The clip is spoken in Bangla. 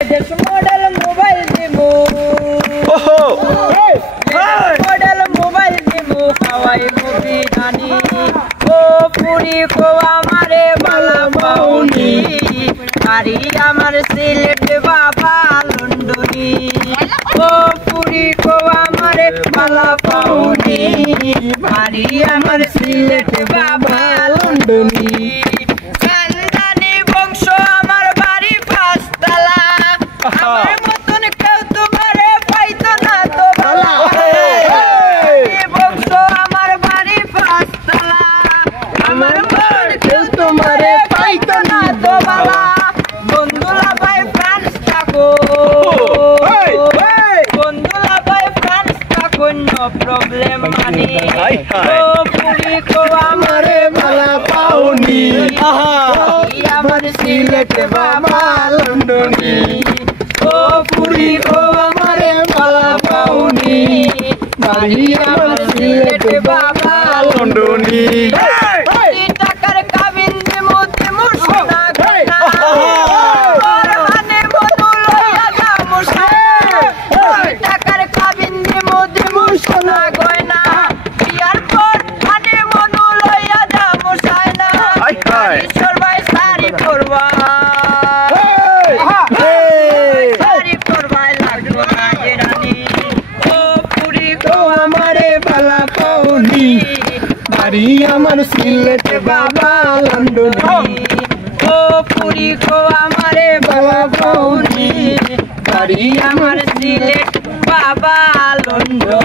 মডেল মোবাইল দিমু মডেল মোবাইল দিমু হাওয়াই মুভি রানী ও পুরি কো আমারে বালা পাউনি আরি আমার সিলেট বাবা লন্ডনি ও পুরি কো আমারে বালা পাউনি আরি আমার সিলেট বাবা লন্ডনি খানদানি বংশ আমার বাড়ি পাঁচতলা আমার মতন কেউ তোমারে পাইতো না তো বালা বংশ আমার বাড়ি পাঁচতলা আমার মতন কেউ তোমারে পাইতো না তো বালা বন্ধুলা ভাই ফ্রান্স থাকো বন্ধুলা ভাই ফ্রান্স থাকো নো প্রবলেম মানি ও পুরি কো আমারে বালা পাউনি আমার সিলেট বাবা লন্ডনি ও পুরি কো আমারে বালা পাউনি আমার সিলেট বাবা লন্ডনি টাকার কাবিন দিমু দিমু সোনা গয়না টাকার কাবিন দিমু দিমু সোনা গয়না বিয়ার পর আনে মনু লইয়া যাবো সাইনা সবাই সারি করবা সারি করবাই লাগবো না রানী ও পুরি কো আমারে বালা পাউনি বাড়ি আমার সিলেট বাবা লন্ডনি ও পুরি কো আমারে বালা পাউনি বাড়ি আমার সিলেট বাবা লন্ডন